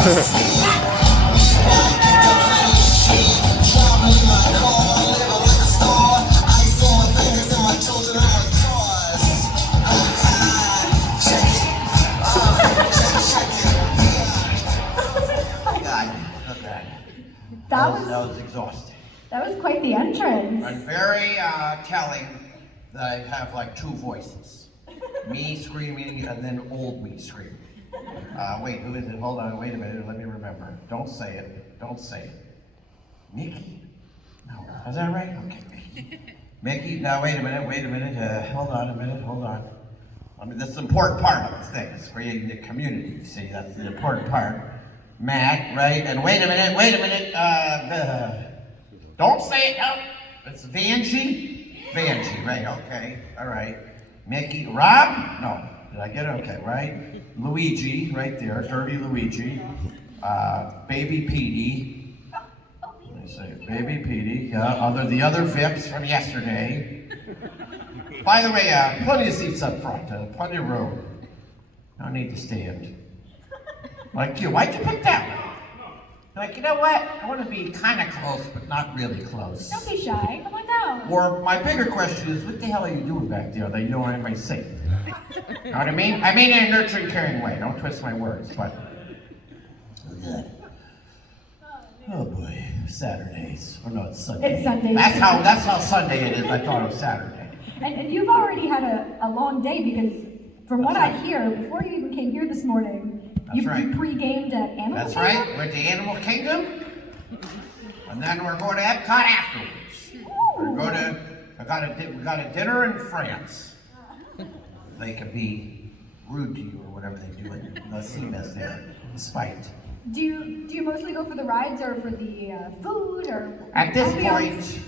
That was exhausting. That was quite the entrance. And very telling that I have like two voices. Me screaming and then old me screaming. Wait, who is it? Hold on, wait a minute, let me remember. Don't say it, don't say it. Mickey? No, is that right? Okay, Mickey. Mickey, now wait a minute, hold on a minute, hold on. I mean, that's the important part of this thing, is creating the community, you see, that's the important part. Matt, right, and wait a minute, don't say it, no, it's Vanjie, right, okay, all right. Mickey, Rob, no, did I get it, okay, right? Luigi, right there, Dirty Luigi, Baby Petey, let me say, Baby Petey, yeah, the other Vips from yesterday. By the way, plenty of seats up front, plenty of room, no need to stand. Like you, why'd you pick that one? Like, you know what? I want to be kind of close, but not really close. Don't be shy. Come on down. Or my bigger question is, what the hell are you doing back there that you don't want anybody to see? You know what I mean? I mean in a nurturing, caring way. Don't twist my words, but... Oh boy, Saturdays. Oh no, it's Sunday. It's Sunday. That's how Sunday it is. I thought it was Saturday. And you've already had a long day because, from what I hear, before you even came here this morning, you pre-gamed at Animal Kingdom? That's right, we're at the Animal Kingdom, and then we're going to Epcot afterwards. We got a dinner in France. They could be rude to you or whatever they do in the Cimas there, spite. Do you mostly go for the rides or for the food or? At this point,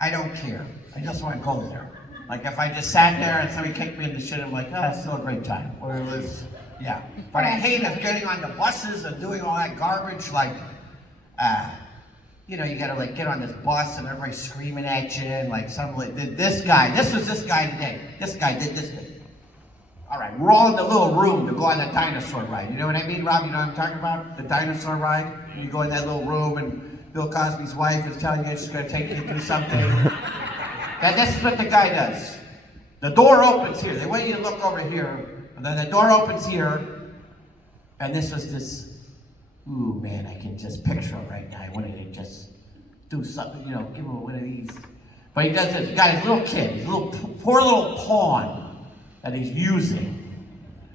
I don't care. I just want to go there. Like if I just sat there and somebody kicked me in the shit, I'm like, it's still a great time. Or it was. Yeah, but I hate getting on the buses and doing all that garbage, like, you know, you gotta like get on this bus and everybody's screaming at you and like this guy today, this guy did this thing. All right, we're all in the little room to go on the dinosaur ride. You know what I mean, Rob? You know what I'm talking about? The dinosaur ride? You go in that little room and Bill Cosby's wife is telling you she's gonna take you through something. This is what the guy does. The door opens here. They want you to look over here. And then the door opens here, and this was this, ooh man, I can just picture him right now. I wanted to just do something, you know, give him one of these. But he does this, he's got his little kid, his poor little pawn that he's using.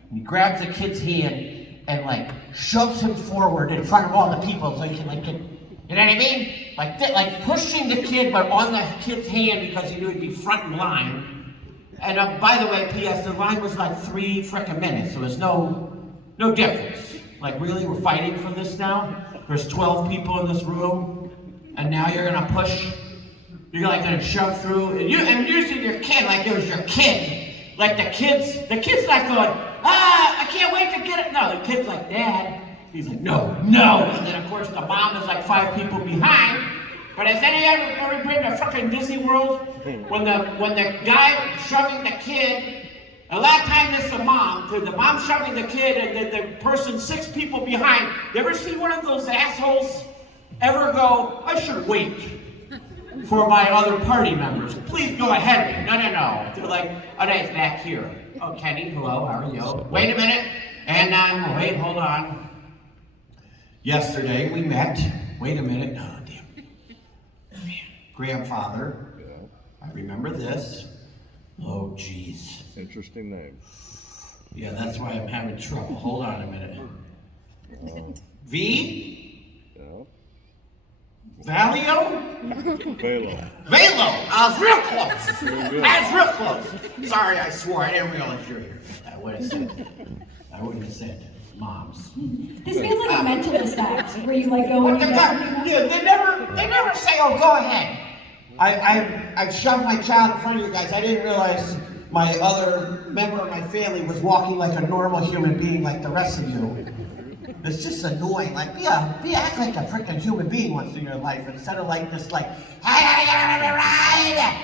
And he grabs the kid's hand and like shoves him forward in front of all the people so he can like get, you know what I mean? Like pushing the kid, but on the kid's hand because he knew he'd be front in line. And by the way, P.S., the line was like 3 frickin' minutes, so there's no difference. Like really, we're fighting for this now? There's 12 people in this room, and now you're gonna push, you're like gonna shove through, and usually your kid, like it was your kid. Like the kid's not going, I can't wait to get it. No, the kid's like, Dad. He's like, no. And then of course the mom is like 5 people behind. But has anyone ever been to fucking Disney World? When the guy shoving the kid, a lot of times it's the mom shoving the kid and the person 6 people behind. You ever see one of those assholes ever go, I should wait for my other party members. Please go ahead of me. No. They're like, oh, that's back here. Oh, Kenny, hello, how are you? Wait a minute. And wait, hold on. Yesterday we met. Wait a minute. Oh, damn. Grandfather. Yeah. I remember this. Oh, jeez. Interesting name. Yeah, that's why I'm having trouble. Hold on a minute. V? Yeah. Valio? Velo. I was real close. Sorry, I swore. I didn't realize you were here. I would have said moms. This feels like a mentalist act where you like go and you they never say, oh, go ahead. I've shoved my child in front of you guys. I didn't realize my other member of my family was walking like a normal human being like the rest of you. It's just annoying. Like, act like a freaking human being once in your life instead of like this, like, hey, I gotta ride.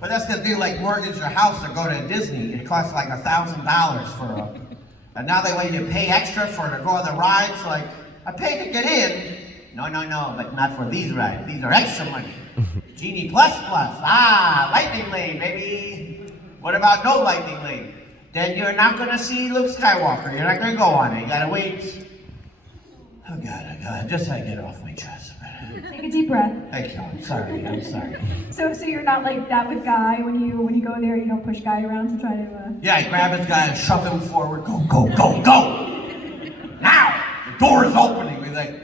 But that's gonna be like mortgage your house or go to Disney. It costs like $1,000 for And now they want you to pay extra to go on the rides. Like, I paid to get in. No, but not for these rides. These are extra money. Genie plus. Lightning lane, baby. What about no lightning lane? Then you're not gonna see Luke Skywalker. You're not gonna go on it. You gotta wait. Oh God, just had to get it off my chest. Take a deep breath. Thank you. I'm sorry. So you're not like that with Guy when you go there. You don't push Guy around to try to. Yeah, I grab his guy and shove him forward. Go! Now the door is opening. We like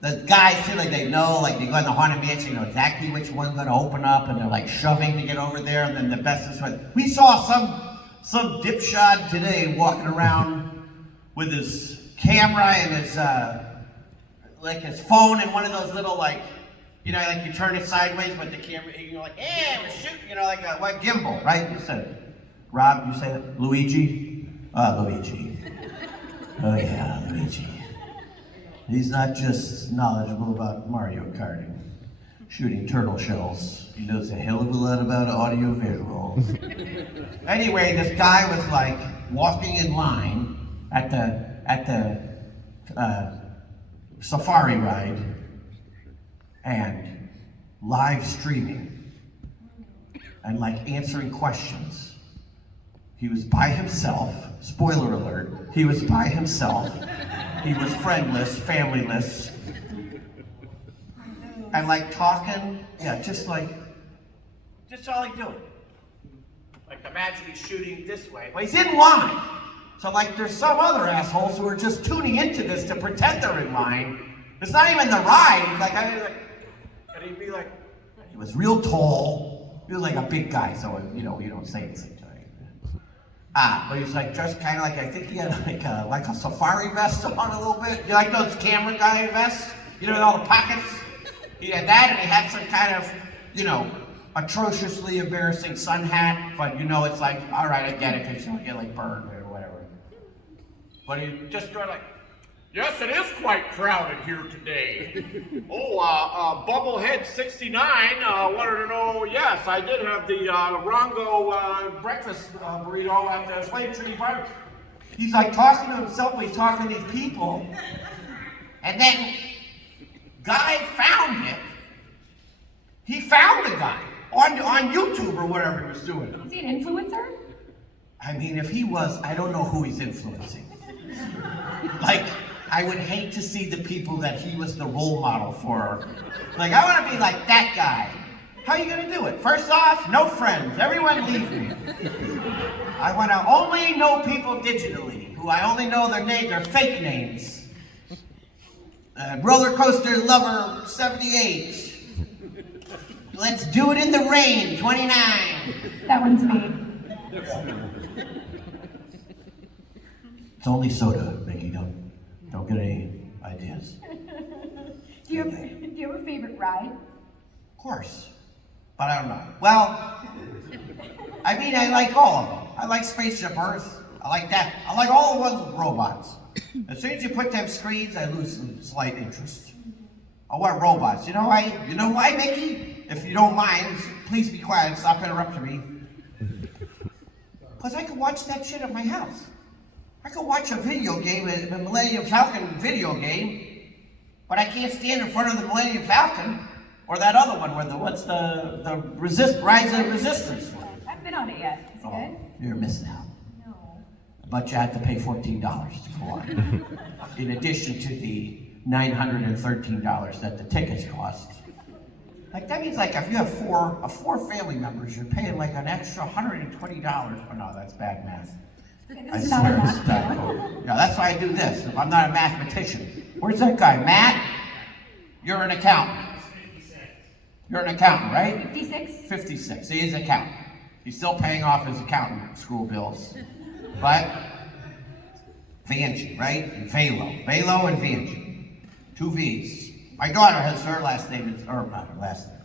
the guys feel like they know. Like you go in the Haunted Mansion, you know exactly which one's gonna open up, and they're like shoving to get over there. And then the best is when we saw some dipshot today walking around with his camera and his his phone and one of those little like you turn it sideways with the camera, you're like, yeah, we're shooting, like a gimbal, right? You said it. Rob, you say that? Luigi? Luigi. Oh yeah, Luigi. He's not just knowledgeable about Mario Karting, shooting turtle shells. He knows a hell of a lot about audio visual. Anyway, this guy was like walking in line at the safari ride and live streaming and like answering questions. He was by himself. Spoiler alert, he was by himself. He was friendless, familyless, and like talking, just all like doing. Like imagine he's shooting this way. Well, he's in line. So like there's some other assholes who are just tuning into this to pretend they're in line. It's not even the ride. He's like, and he'd be like, he was real tall. He was like a big guy, so you don't say anything to him. But he's like dressed kind of like, I think he had like a safari vest on a little bit. You like those camera guy vests? With all the pockets? He had that, and he had some kind of, atrociously embarrassing sun hat, but it's like, all right, I get it, because you don't get like burned or whatever. But he just sort of like, yes, it is quite crowded here today. Bubblehead 69 wanted to know, yes, I did have the Rongo breakfast burrito at the Slave Tree Bar. He's like talking to himself, but he's talking to these people. And then Guy found it. He found the guy on YouTube or whatever he was doing. Is he an influencer? I mean, if he was, I don't know who he's influencing. Like, I would hate to see the people that he was the role model for. Like, I want to be like that guy. How are you going to do it? First off, no friends. Everyone leave me. I want to only know people digitally, who I only know their names, their fake names. Roller Coaster Lover 78. Let's do it in the rain, 29. That one's me. It's only soda, Mickey. Don't get any ideas. Do you have a favorite ride? Of course, but I don't know. Well, I mean, I like all of them. I like Spaceship Earth. I like that. I like all the ones with robots. As soon as you put them screens, I lose some slight interest. I want robots. You know why, Mickey? If you don't mind, please be quiet and stop interrupting me. Because I can watch that shit at my house. I can watch a video game, a Millennium Falcon video game, but I can't stand in front of the Millennium Falcon or that other one where the Rise of Resistance. I haven't been on it yet. Is it good? You're missing out. No. But you have to pay $14 to go on. In addition to the $913 that the tickets cost. Like that means like if you have four family members, you're paying like an extra $120. Oh no, that's bad math. I swear it's that code. Yeah, that's why I do this. If I'm not a mathematician. Where's that guy? Matt? You're an accountant. You're an accountant, right? 56? 56. He is an accountant. He's still paying off his accountant school bills. But Vanjie, right? And Velo and Vanjie. 2 V's. My daughter has her last name, or not her last name.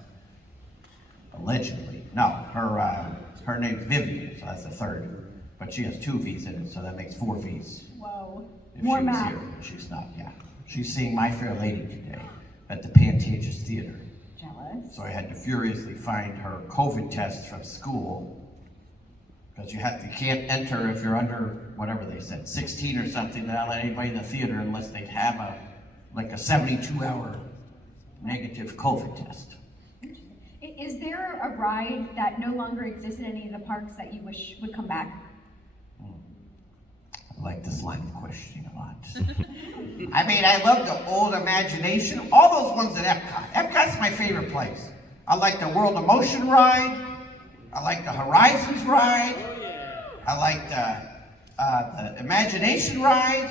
Allegedly. No, her name's Vivian, so that's the third. But she has 2 V's in it, so that makes 4 V's. Whoa. If More she was math. here, but she's not, yeah. She's seeing My Fair Lady today at the Pantages Theater. Jealous. So I had to furiously find her COVID test from school Because you can't enter if you're under, whatever they said, 16 or something, to let anybody in the theater unless they have a 72-hour negative COVID test. Is there a ride that no longer exists in any of the parks that you wish would come back? I like this line of questioning a lot. I mean, I love the old imagination, all those ones at Epcot. Epcot's my favorite place. I like the World of Motion ride. I like the Horizons ride. I like the Imagination ride.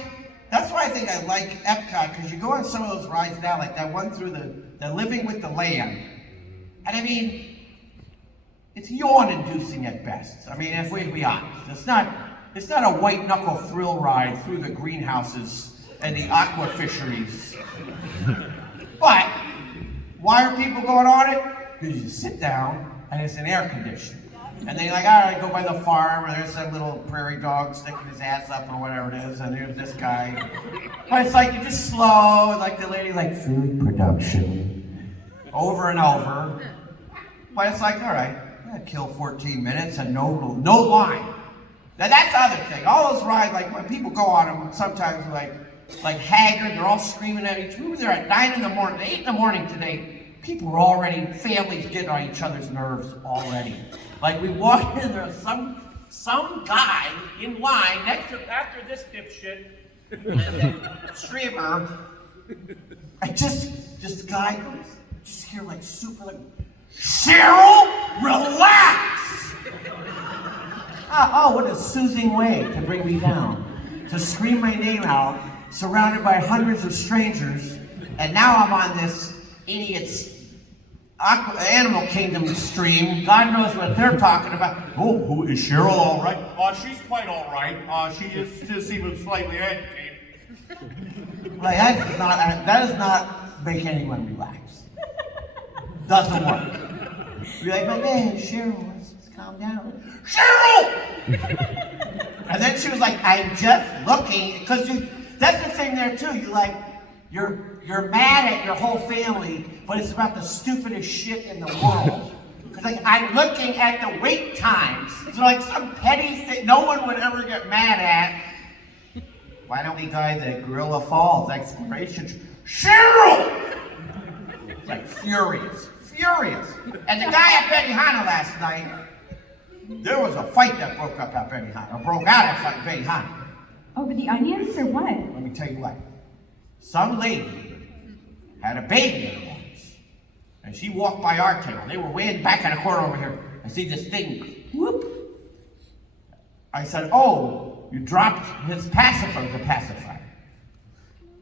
That's why I think I like Epcot, because you go on some of those rides now, like that one through the Living with the Land. And I mean, it's yawn-inducing at best. I mean, if we be honest, it's not a white-knuckle thrill ride through the greenhouses and the aqua fisheries. But why are people going on it? Because you sit down and it's an air conditioning. And then you're like, all right, go by the farm, and there's that little prairie dog sticking his ass up or whatever it is, and there's this guy. But it's like, you're just slow, and like the lady, like, food production, over and over. But it's like, all right, I'm gonna kill 14 minutes and no line. Now that's the other thing. All those rides, like when people go on them, sometimes like haggard, they're all screaming at each other. We were there at 9 in the morning, 8 in the morning today. People were already, families getting on each other's nerves already. Like we walked in, there was some guy in line next to, after this dipshit, streamer, and this guy goes, just hear like super like, Cheryl, relax! Oh, what a soothing way to bring me down. To scream my name out, surrounded by hundreds of strangers, and now I'm on this idiot's Animal Kingdom stream. God knows what they're talking about. Oh, who is Cheryl all right? She's quite all right. She just even slightly agitated. Like, that does not make anyone relax. Doesn't work. You're like, but man, Cheryl, let's calm down. Cheryl! And then she was like, I'm just looking, because that's the thing there too. You're mad at your whole family, but it's about the stupidest shit in the world. Because like, I'm looking at the wait times. It's like some petty thing no one would ever get mad at. Why don't we go to the Gorilla Falls exploration? Cheryl! It's like furious. And the guy at Benihana last night, there was a fight that broke up at Benihana, or broke out at Benihana. Over the onions or what? Let me tell you what. Some lady had a baby in her arms, and she walked by our table. They were way back in the corner over here. I see this thing, whoop. I said, oh, you dropped his pacifier, the pacifier.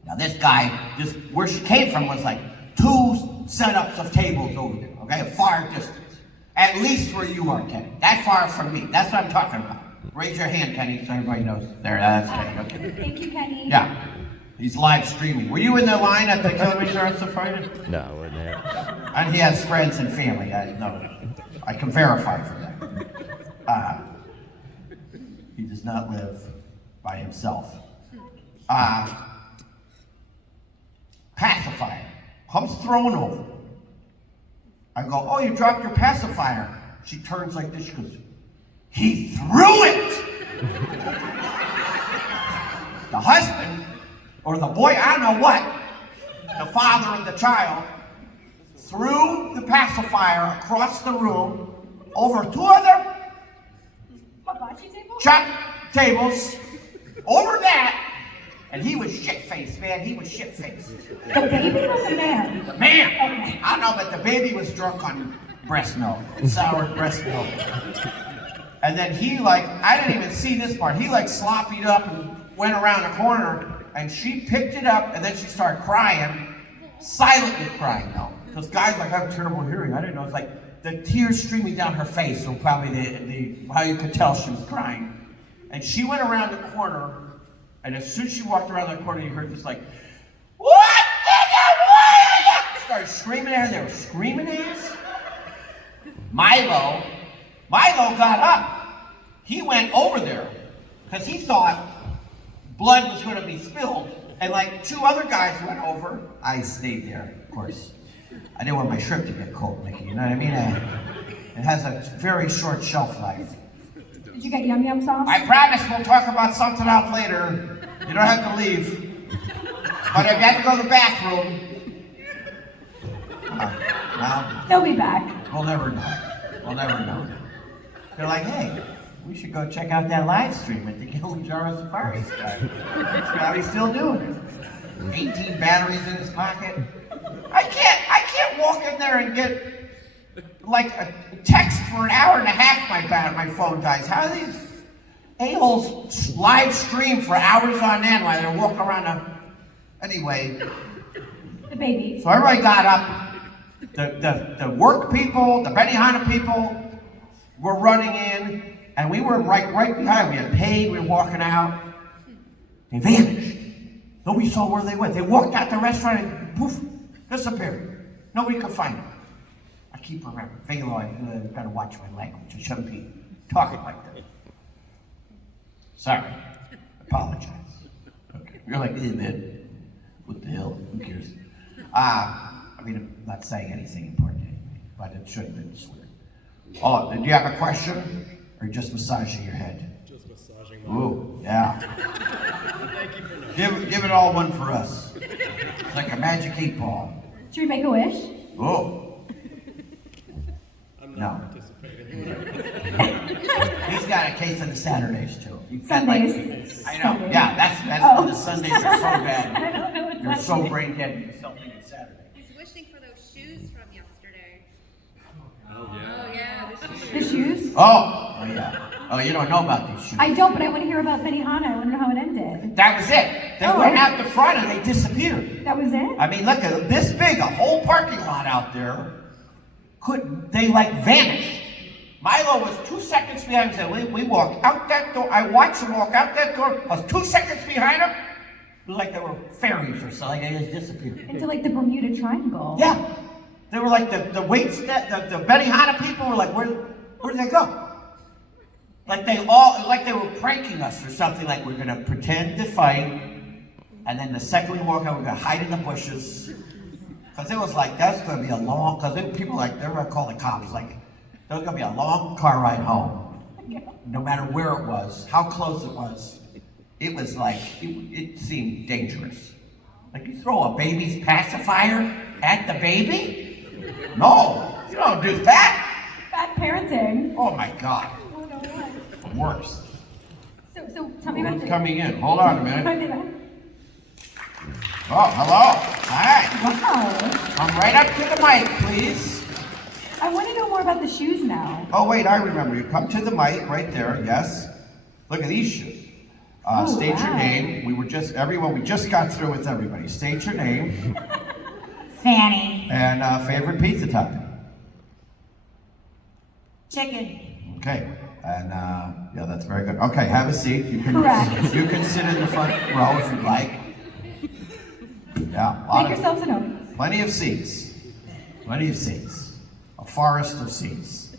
Now this guy, where she came from was like 2 setups of tables over there, okay, a far distance. At least where you are, Kenny. That far from me. That's what I'm talking about. Raise your hand, Kenny, so everybody knows. There, that's Kenny. Okay. Thank you, Kenny. Yeah. He's live streaming. Were you in the line at the Kilimanjaro Safari? No, I wasn't there. And he has friends and family. I can verify for that. He does not live by himself. Pacifier comes thrown over. I go, oh, you dropped your pacifier. She turns like this. She goes, he threw it. The husband, or the boy, I don't know what, the father of the child, threw the pacifier across the room over 2 other tables, over that, and he was shit-faced, man. He was shit-faced. The baby or the man? The man. Okay. I don't know, but the baby was drunk on breast milk, sour breast milk. And then he I didn't even see this part. He sloppied up and went around the corner, and she picked it up, and then she started crying, silently crying though. Because guys I have terrible hearing. I didn't know. It's like the tears streaming down her face, so probably how you could tell she was crying. And she went around the corner, and as soon as she walked around the corner, you heard this what? Started screaming at her. They were screaming at us. Milo got up. He went over there because he thought blood was going to be spilled. And 2 other guys went over. I stayed there, of course. I didn't want my shirt to get cold, Mickey. You know what I mean? It has a very short shelf life. Did you get yum yum sauce? I promise we'll talk about something else later. You don't have to leave. But if you have to go to the bathroom, well, They'll be back. we'll never know. We'll never know. They're like, hey, we should go check out that live stream at the Kilimanjaro Safari Sky. That's how he's still doing it. 18 batteries in his pocket. I can't walk in there and get like a text for an hour and a half. My phone dies. How do these a-holes live stream for hours on end while they're walking around? Anyway, The baby. so everybody got up. The work people, the Benihana people were running in, and we were right behind. We had paid. We were walking out. They vanished. Nobody saw where they went. They walked out the restaurant and poof, disappeared. Nobody could find them. I keep remembering. Velo, I gotta watch my language. I shouldn't be talking like this. Sorry. Apologize. Okay. You're like, hey man, what the hell? Who cares? I mean, I'm not saying anything important anyway, but it should have been swear. Oh, did you have a question? Or just massaging your head? Just massaging. Ooh, yeah. Thank you for knowing. Give it all one for us. It's like a magic 8-ball. Should we make a wish? Oh. I'm No. not participating. He's got a case on the Saturdays too. Sundays. I know. Sundays. Yeah, that's Oh. the Sundays are so bad. I don't know what You're that so means. brain dead. You something on Saturday. He's wishing for those shoes from yesterday. Oh yeah. Oh yeah, the shoes. The shoes? Oh yeah. Oh, you don't know about these shoes. I don't, but I want to hear about Benihana. I want to know how it ended. That was it. They Oh, went I- out the front and they disappeared. That was it? I mean, look at this big, a whole parking lot out there. They like vanished. Milo was 2 seconds behind him. We walked out that door. I watched him walk out that door. I was 2 seconds behind him. It was like they were fairies or something. They just disappeared. Into like the Bermuda Triangle. Yeah. They were like the wait staff, the Benihana people were like, where did they go? Like they were pranking us or something, like we're gonna pretend to fight, and then the second we walk out, we're gonna hide in the bushes. Cause it was like, that's gonna be a long, cause people like, they were gonna call the cops, like, there was gonna be a long car ride home. No matter where it was, how close it was. It was like, it seemed dangerous. Like you throw a baby's pacifier at the baby? No, you don't do that. Bad parenting. Oh my God, Oh, no, what? worse. So tell me about Who's the... coming in? Hold on a minute. Tell me about- Oh, hello. Hi. Wow. Come right up to the mic, please. I want to know more about the shoes now. Oh, wait, I remember. You come to the mic right there, yes. Look at these shoes. Oh, State your wow. name. We just got through with everybody. State your name Fanny. and favorite pizza topping. Chicken. Okay. And yeah, that's very good. Okay, have a seat. Correct. You can sit in the front row if you'd like. Yeah, Make yourselves at home. plenty of seats. Plenty of seats. A forest of seats.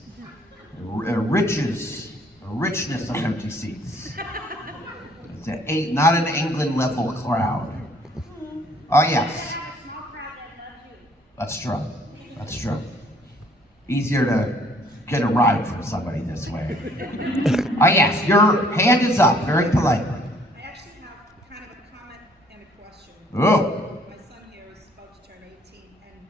A richness of empty seats. It's not an England level crowd. Oh yes. That's true. That's true. Easier to get a ride from somebody this way. Oh yes, your hand is up, very politely. I actually have kind of a comment and a question. Oh. My son here is about to turn 18, and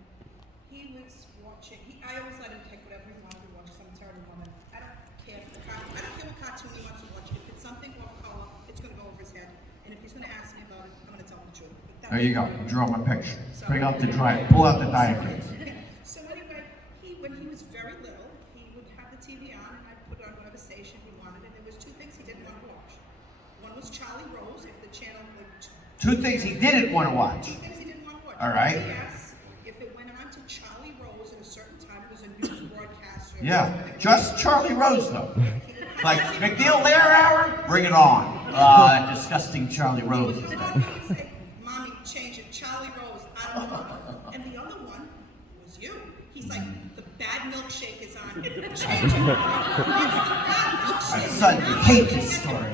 he was watching. I always let him pick whatever he wanted to watch. Some Terrible Woman. I don't care what cartoon he wants to watch. If it's something off color, it's going to go over his head. And if he's going to ask me about it, I'm going to tell him the truth. There you go. Draw my picture. Pull out the diagrams. So anyway, when he was very little, he would have the TV on, and I'd put on whatever station he wanted, and there was two things he didn't want to watch. One was Charlie Rose, if the channel would. Two things he didn't want to watch. Two things he didn't want to watch. All right. Yes, if it went on to Charlie Rose at a certain time, it was a news broadcaster. Yeah, just Charlie Rose though. Like McNeil Lehrer Hour, bring it on. Disgusting Charlie Rose is that. He would say, Mommy, change it. Charlie Rose, I don't know. And the other one was you. He's like, the bad milkshake is on. Change it. It's the bad I milkshake. suddenly hate this story.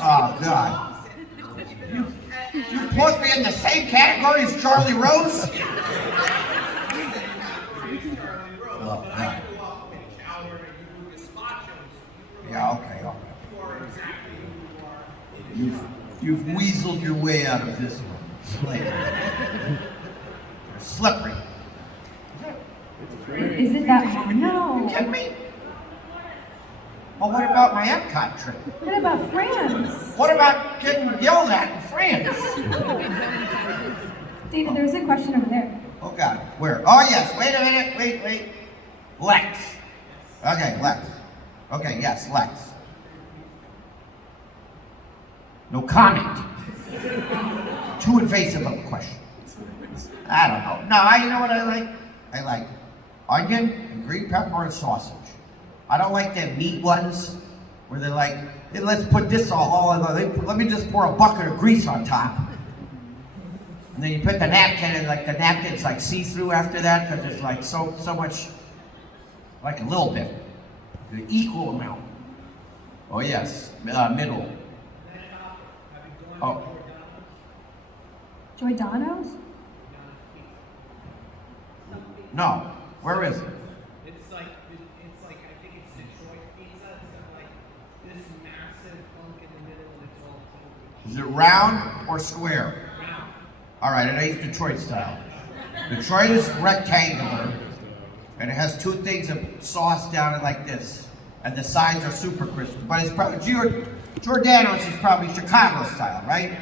Oh God. You put me in the same category as Charlie Rose? Oh, God. You've weaseled your way out of this one. You're slippery. Is it that hard? No. You kidding me? Well, what about my Epcot trip? What about France? What about getting yelled at in France? David, there's a question over there. Oh God, where? Oh yes, wait a minute, wait. Lex. Okay, Lex. Okay, yes, Lex. No comment. Too invasive of a question. I don't know. No, you know what I like? I like onion and green pepper and sausage. I don't like them meat ones where they're like, hey, let's put this all in. Let me just pour a bucket of grease on top. And then you put the napkin and like the napkin's like see-through after that because it's like so much, like a little bit, the equal amount. Oh yes, middle. Oh. Giordano's? No, where is it? It's like I think it's Detroit pizza. It's got like this massive hunk in the middle, and it's all filled. Is it round or square? Round. All right, it ain't Detroit style. Detroit is rectangular, and it has two things of sauce down it like this, and the sides are super crispy. But it's probably Giordano's is probably Chicago style, right?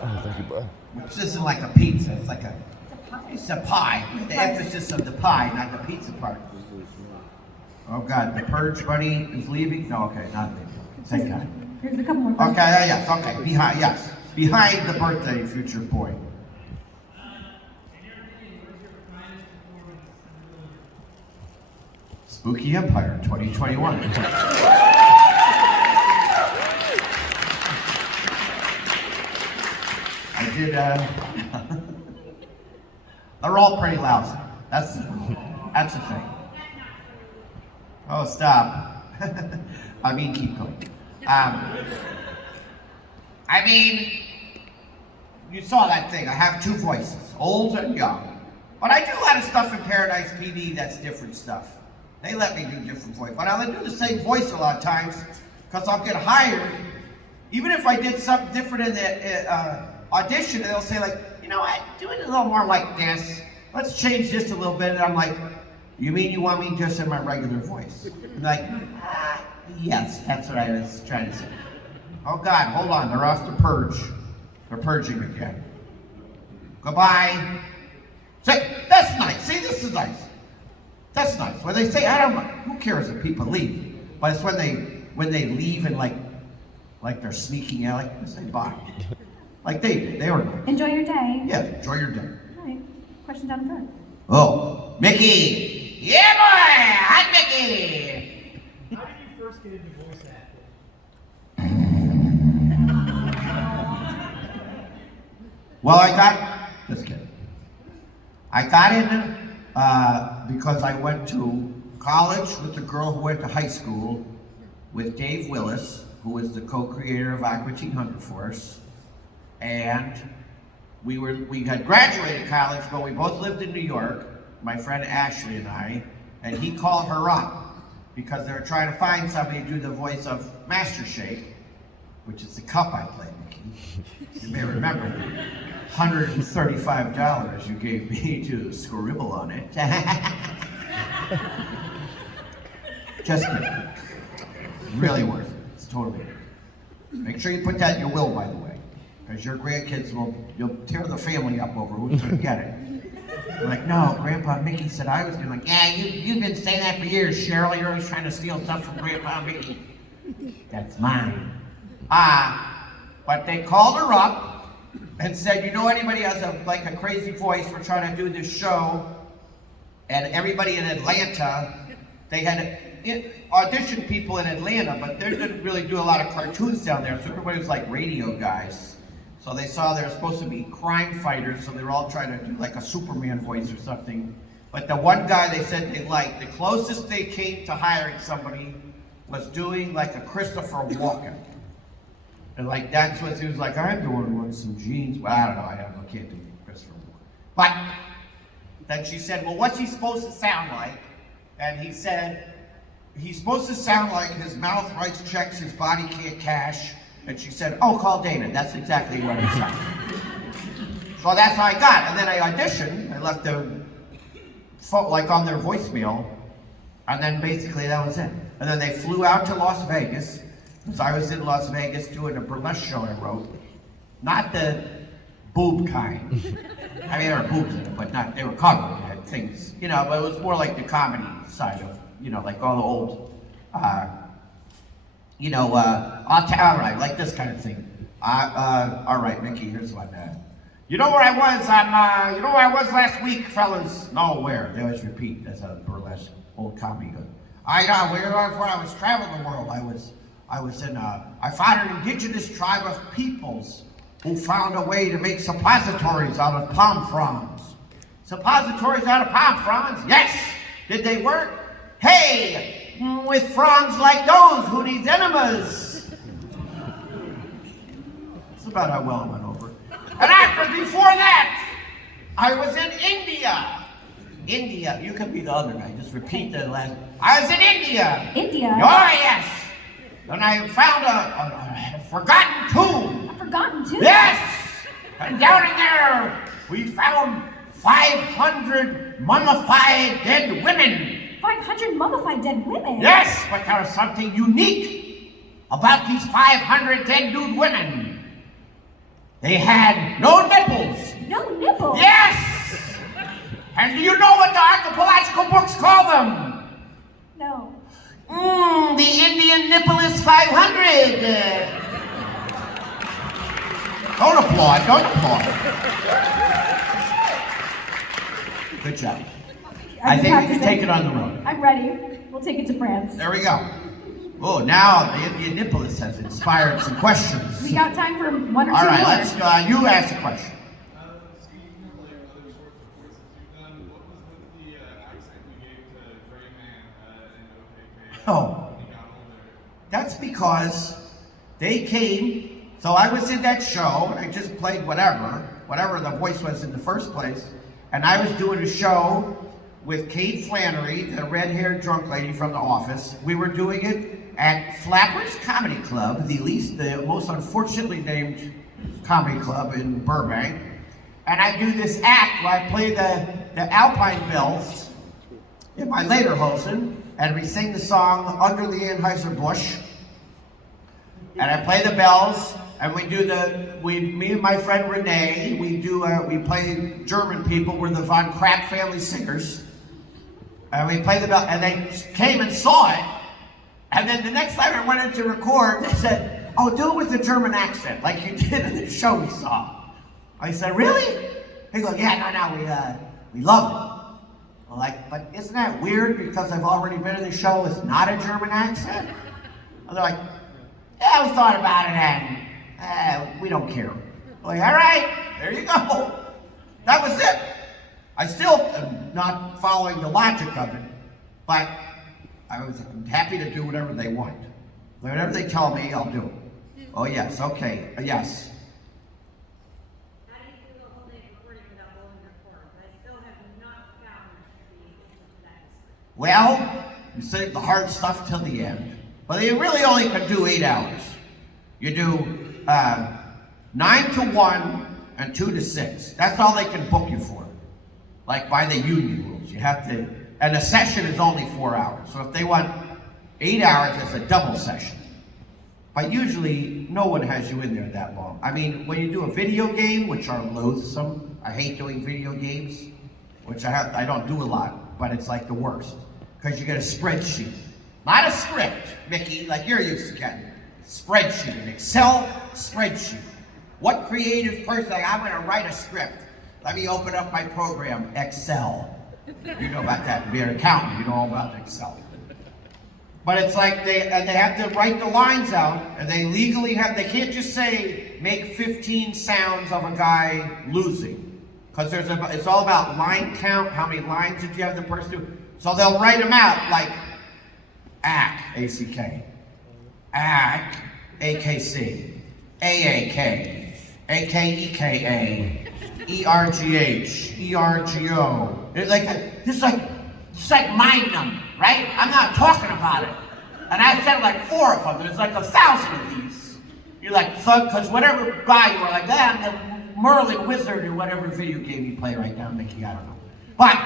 Oh, thank you, bud. Which isn't like a pizza. It's like it's a pie. The emphasis of the pie, not the pizza part. Oh God, the purge bunny is leaving. No, okay, not leaving. Thank God. There's a couple more Okay, questions. yes, okay, behind the birthday future boy. Spooky Empire 2021. I did, they're all pretty lousy. That's the thing. Oh, stop. I mean, keep going. I mean, you saw that thing. I have two voices, old and young. But I do a lot of stuff in Paradise PD that's different stuff. They let me do different voice. But I'll do the same voice a lot of times because I'll get hired. Even if I did something different in the audition, they'll say like, you know what, do it a little more like this. Let's change this a little bit. And I'm like, you mean you want me just in my regular voice? I'm like, yes, that's what I was trying to say. Oh God, hold on, they're off to purge. They're purging again. Goodbye. Say, that's nice. See, this is nice. That's nice. When they say, I don't know, who cares if people leave? But it's when they leave and like they're sneaking out, like say bye. Like they were nice. Enjoy your day. Yeah, enjoy your day. All right. Question down in front. Oh, Mickey! Yeah, boy! Hot Mickey! How did you first get into voice acting? Well, just kidding. I got in because I went to college with the girl who went to high school with Dave Willis, who was the co-creator of Aqua Teen Hunger Force. And we had graduated college, but we both lived in New York, my friend Ashley and I, and he called her up because they were trying to find somebody to do the voice of Master Shake, which is the cup I played, Mickey. You may remember $135 you gave me to scribble on it. Just kidding. Really worth it. It's totally worth it. Make sure you put that in your will, by the way, because your grandkids you'll tear the family up over who's going to get it. They're like, no, Grandpa Mickey said I was going to. Like, yeah, you've been saying that for years, Cheryl. You're always trying to steal stuff from Grandpa Mickey. That's mine. But they called her up and said, you know, anybody has a crazy voice? We're trying to do this show, and everybody in Atlanta, they had auditioned people in Atlanta, but they didn't really do a lot of cartoons down there, so everybody was like radio guys. So they saw they were supposed to be crime fighters, so they were all trying to do like a Superman voice or something. But the one guy they said they liked, the closest they came to hiring somebody was doing like a Christopher Walken. And like that's what he was like, I'm doing one some jeans. Well, I don't know, I can't do Christopher Walken. But then she said, well, what's he supposed to sound like? And he said, he's supposed to sound like his mouth writes checks his body can't cash, And she said, oh, call Dana. That's exactly what I said. So that's how I got. And then I auditioned. I left the phone, like on their voicemail. And then basically that was it. And then they flew out to Las Vegas. Because I was in Las Vegas doing a burlesque show I wrote. Not the boob kind. I mean, there were boobs in it, but not, they were covered. They had things, you know, but it was more like the comedy side of, you know, like all the old, all right, like this kind of thing. All right, Mickey, here's one. You know where I was on, you know where I was last week, fellas? No, where? They always repeat as a burlesque old comedy good. Where I was traveling the world. I found an indigenous tribe of peoples who found a way to make suppositories out of palm fronds. Suppositories out of palm fronds? Yes! Did they work? Hey! With fronds like those, who needs enemas? That's about how well it went over. And before that, I was in India. India, you can be the other guy, just repeat the last. I was in India. India? Oh, yes! And I found a forgotten tomb. A forgotten tomb? Yes! And down in there, we found 500 mummified dead women. 500 mummified dead women? Yes, but there was something unique about these 500 dead nude women. They had no nipples. No nipples? Yes! And do you know what the archaeological books call them? No. The Indian nipple is 500. Don't applaud. Good job. I think we can take it on the road. I'm ready. We'll take it to France. There we go. Oh, now the Indian nipple has inspired some questions. We got time for one or two All right, more. let's go. You ask a question. Speaking of like other sorts of voices you've done, what was with the accent you gave to Gray Man and OKK Oh. when he got older? That's because they came, so I was in that show, and I just played whatever the voice was in the first place, and I was doing a show with Kate Flannery, the red-haired drunk lady from The Office. We were doing it at Flappers Comedy Club, the most unfortunately named comedy club in Burbank, and I do this act where I play the Alpine bells in my lederhosen, and we sing the song Under the Anheuser-Busch, and I play the bells, and me and my friend Renee, we play German people, we're the Von Krapp family singers, and we play the bell, and they came and saw it, and then the next time I went in to record, they said, oh, do it with the German accent, like you did in the show we saw. I said, really? They go, yeah, we love it. I'm like, but isn't that weird because I've already been in the show with not a German accent? And they're like, yeah, we thought about it and we don't care. I'm like, all right, there you go. That was it. I still am not following the logic of it, but I'm happy to do whatever they want. Whatever they tell me, I'll do it. Oh yes, okay, yes. How do you do the whole day recording without blowing your cord? I still have not found the next. Well, you save the hard stuff till the end, but you really only can do 8 hours. You do 9 to 1 and 2 to 6. That's all they can book you for. Like by the union rules, you have to, and a session is only 4 hours. So if they want 8 hours, it's a double session. But usually, no one has you in there that long. I mean, when you do a video game, which are loathsome, I hate doing video games, which I don't do a lot, but it's like the worst. Because you get a spreadsheet. Not a script, Mickey, like you're used to getting. Spreadsheet, an Excel spreadsheet. What creative person, like, I'm gonna write a script. Let me open up my program, Excel. You know about that, you're an accountant, you know all about Excel. But it's like they have to write the lines out, and they legally they can't just say, make 15 sounds of a guy losing. Because it's all about line count, how many lines did you have the person do. So they'll write them out like, ACK, A-C-K, ACK, A-K-C, A-A-K, A-K-E-K-A, E-R-G-H, E-R-G-O. It's like mind numbing, right? I'm not talking about it. And I said like 4 of them. There's like 1,000 of these. You're like, fuck, because whatever guy you are like, I'm the Merlin Wizard or whatever video game you play right now, Mickey, I don't know. But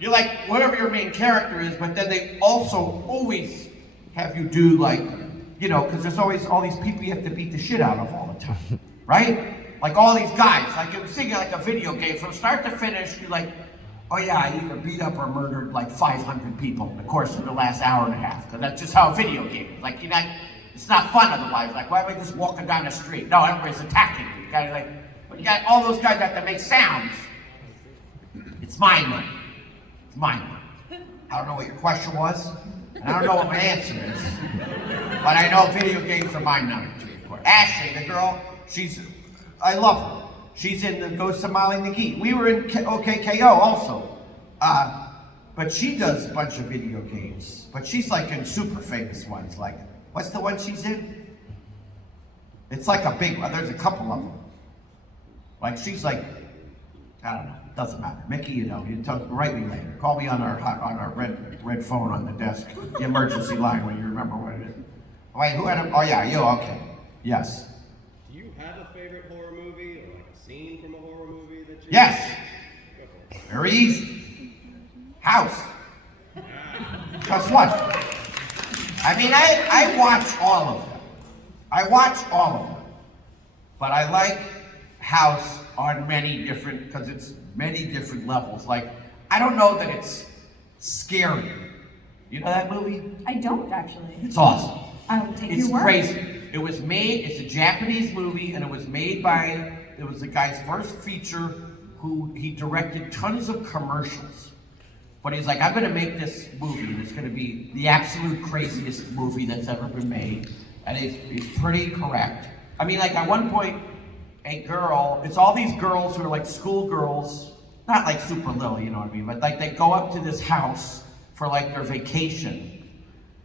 you're like, whatever your main character is, but then they also always have you do like, you know, because there's always all these people you have to beat the shit out of all the time, right? Like all these guys, like I'm thinking like a video game, from start to finish, you're like, oh yeah, I either beat up or murdered like 500 people in the course of the last hour and a half, because that's just how a video game is. Like, you're not, it's not fun otherwise. Like, why am I just walking down the street? No, everybody's attacking you. You gotta like, when you got all those guys that have to make sounds, it's my money. It's my money. I don't know what your question was, and I don't know what my answer is, but I know video games are my money too. Ashley, the girl, I love her. She's in the Ghost of Molly McGee. We were in OKKO also. But she does a bunch of video games. But she's like in super famous ones. Like, what's the one she's in? It's like a big one. There's a couple of them. Like, she's like, I don't know. Doesn't matter. Mickey, you know, write me later. Call me on our red phone on the desk. The emergency line when you remember what it is. Wait, who had a, oh yeah, you, okay. Yes. Do you have a favorite horror movie or like a scene from a horror movie that you? Yes. Very easy. House. Guess what? I mean, I watch all of them. I watch all of them. But I like House on many different, because it's many different levels. Like, I don't know that it's scary. You know that movie? I don't actually. It's awesome. I will take It's your word. crazy. It was made, it's a Japanese movie, and it was made by, it was the guy's first feature who, he directed tons of commercials. But he's like, I'm gonna make this movie, and it's gonna be the absolute craziest movie that's ever been made. And it's pretty correct. I mean, like at one point, a girl, it's all these girls who are like schoolgirls, not like super little, you know what I mean, but like they go up to this house for like their vacation,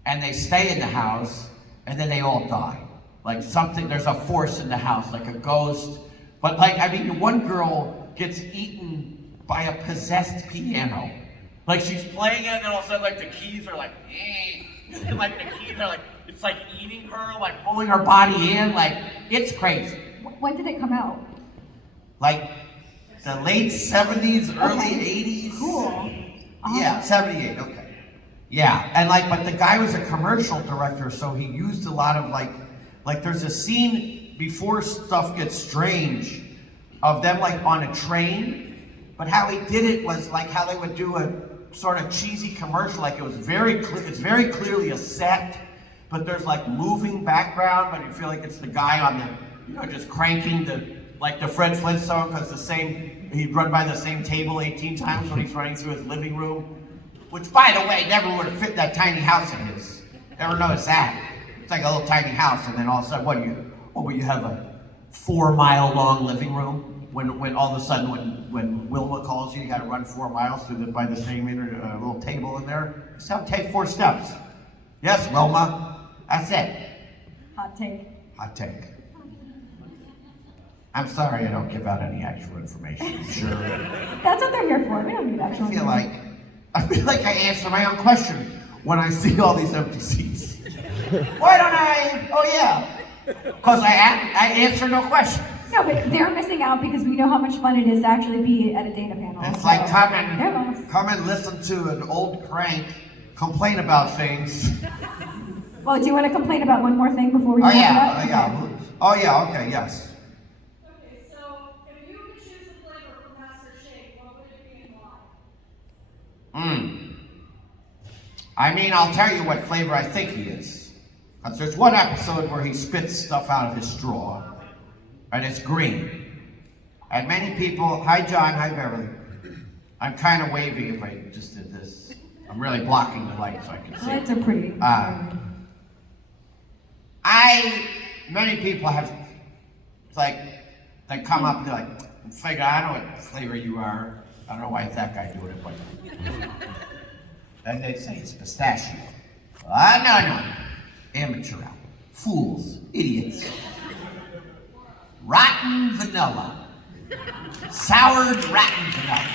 and they stay in the house, and then they all die. Like something, there's a force in the house, like a ghost. But like, I mean, one girl gets eaten by a possessed piano. Like she's playing it, and then all of a sudden, like the keys are like, and like the keys are like, it's like eating her, like pulling her body in, like, it's crazy. When did it come out? Like the late 70s, early 80s. Cool. Yeah, 78, okay. Yeah, and like, but the guy was a commercial director, so he used a lot of like there's a scene before stuff gets strange of them like on a train, but how he did it was like how they would do a sort of cheesy commercial, like it was very clear, it's very clearly a set, but there's like moving background, but you feel like it's the guy on the, you know, just cranking like the Fred Flintstone, because he'd run by the same table 18 times when he's running through his living room, which by the way, never would have fit that tiny house of his. Ever notice that? It's like a little tiny house, and then all of a sudden, will you have a 4-mile long living room? When all of a sudden, when Wilma calls you, you gotta run 4 miles by the same little table in there. Just have to take 4 steps. Yes, Wilma, that's it. Hot take. Hot take. I'm sorry I don't give out any actual information, sure. That's what they're here for. We don't need actual I feel like I answer my own question when I see all these empty seats. Why don't I? Oh yeah, because I answer no question. No, but they're missing out because we know how much fun it is to actually be at a data panel. It's so like they're lost. come and listen to an old crank complain about things. Well, do you want to complain about one more thing before we Oh wrap yeah, it oh up? yeah, oh yeah, okay, yes. Okay, so if you could choose the flavor from Master Shake, what would it be and why? I mean, I'll tell you what flavor I think he is. Because there's one episode where he spits stuff out of his straw, and it's green. And many people, hi John, hi Beverly. I'm kind of wavy if I just did this. I'm really blocking the light so I can see. Lights are pretty. Many people have, it's like, they come up and they're like, figure, I know what flavor you are. I don't know why it's that guy doing it, but. Then they say it's pistachio. No. Amateur hour. Fools. Idiots. Rotten vanilla. Soured rotten vanilla.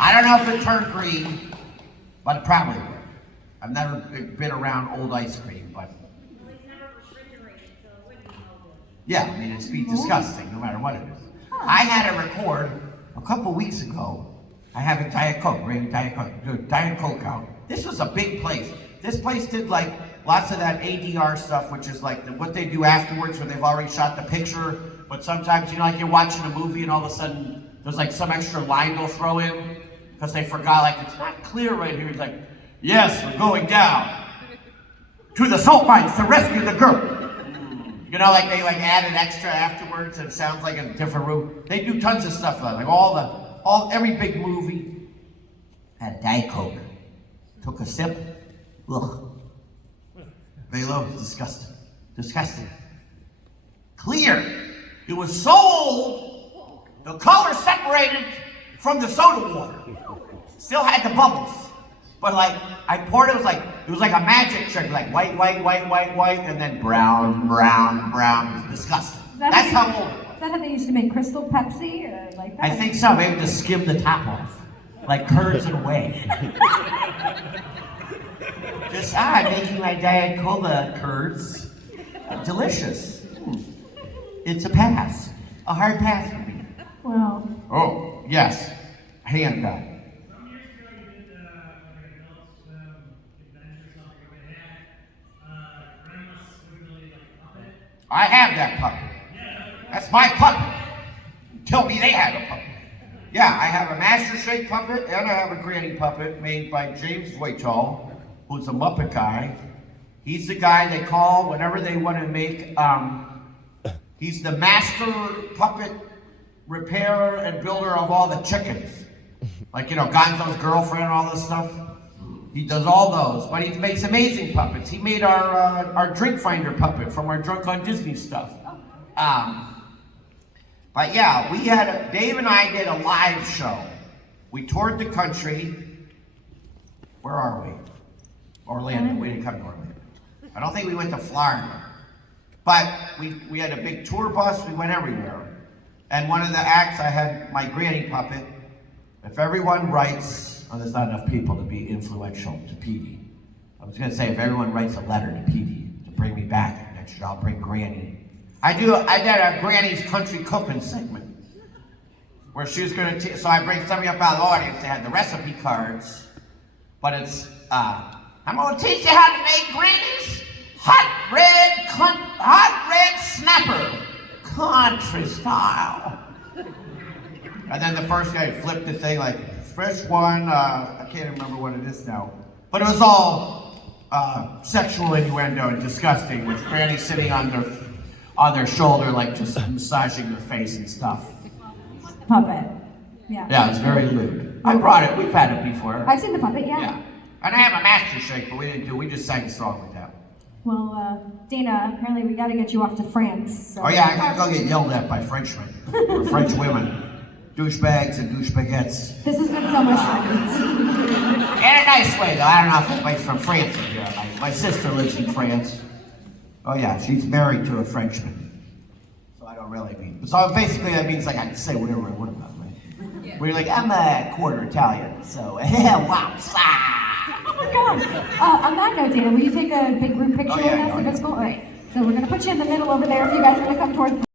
I don't know if it turned green, but it probably would. I've never been around old ice cream, but. Well, it's never refrigerated, so it wouldn't be no good. Yeah, I mean, it's be disgusting no matter what it is. I had to record a couple weeks ago. I have a Diet Coke, bring Diet Coke out. This was a big place. This place did like lots of that ADR stuff, which is like what they do afterwards where they've already shot the picture, but sometimes, you know, like you're watching a movie and all of a sudden there's like some extra line they'll throw in because they forgot, like, it's not clear right here. It's like, yes, we're going down to the salt mines to rescue the girl. You know, like they like added extra afterwards and it sounds like a different room. They do tons of stuff like every big movie had a Diet Coke. Took a sip. Ugh. Very low. Disgusting. Disgusting. Clear. It was so old, the color separated from the soda water. Still had the bubbles. But like, I poured it, it was like a magic trick, like white, and then brown. It was disgusting. That's how old it was. Is that how they used to make Crystal Pepsi or like that? I think so, maybe just skim the top off. Like curds and whey. Just, making my Diet Cola curds delicious. It's a pass. A hard pass for me. Well. Oh, yes. Hand up. I have that puppet. That's my puppet. Tell me they have a puppet. Yeah, I have a Master Shake puppet and I have a Granny puppet made by James Voital, who's a Muppet guy. He's the guy they call whenever they want to make, he's the master puppet repairer and builder of all the chickens. Like, you know, Gonzo's girlfriend and all this stuff. He does all those, but he makes amazing puppets. He made our Drink Finder puppet from our Drunk on Disney stuff. But yeah, Dave and I did a live show. We toured the country. Where are we? Orlando. We didn't come to Orlando. I don't think we went to Florida. But we had a big tour bus. We went everywhere. And one of the acts, I had my Granny puppet. If everyone writes, there's not enough people to be influential to Petey. I was going to say, if everyone writes a letter to Petey to bring me back next year, I'll bring Granny. I did a Granny's country cooking segment where she was going to, so I bring somebody up out of the audience. They had the recipe cards, but it's, I'm going to teach you how to make Granny's hot red snapper, country style. And then the first guy flipped the thing like, fresh one, I can't remember what it is now. But it was all sexual innuendo and disgusting with Granny sitting on their shoulder, like just massaging their face and stuff. Puppet. Yeah. Yeah, it's very lewd. I brought it, we've had it before. I've seen the puppet, yeah. Yeah. And I have a Master Shake, but we just sang a song with that. Well, Dana, apparently we gotta get you off to France. So. Oh yeah, I gotta go get yelled at by Frenchmen, or French women. Douchebags and douchebaguettes. This has been so much fun. In a nice way, though. I don't know if anybody's from France in here. My sister lives in France. Oh yeah, she's married to a Frenchman. So I don't really mean. So basically that means like I can say whatever I want about, right? Yeah. We're like, I'm a quarter Italian, so wow. Oh my God. On that note, Dana, will you take a big group picture with us if it's cool? All right. So we're gonna put you in the middle over there if you guys want to come towards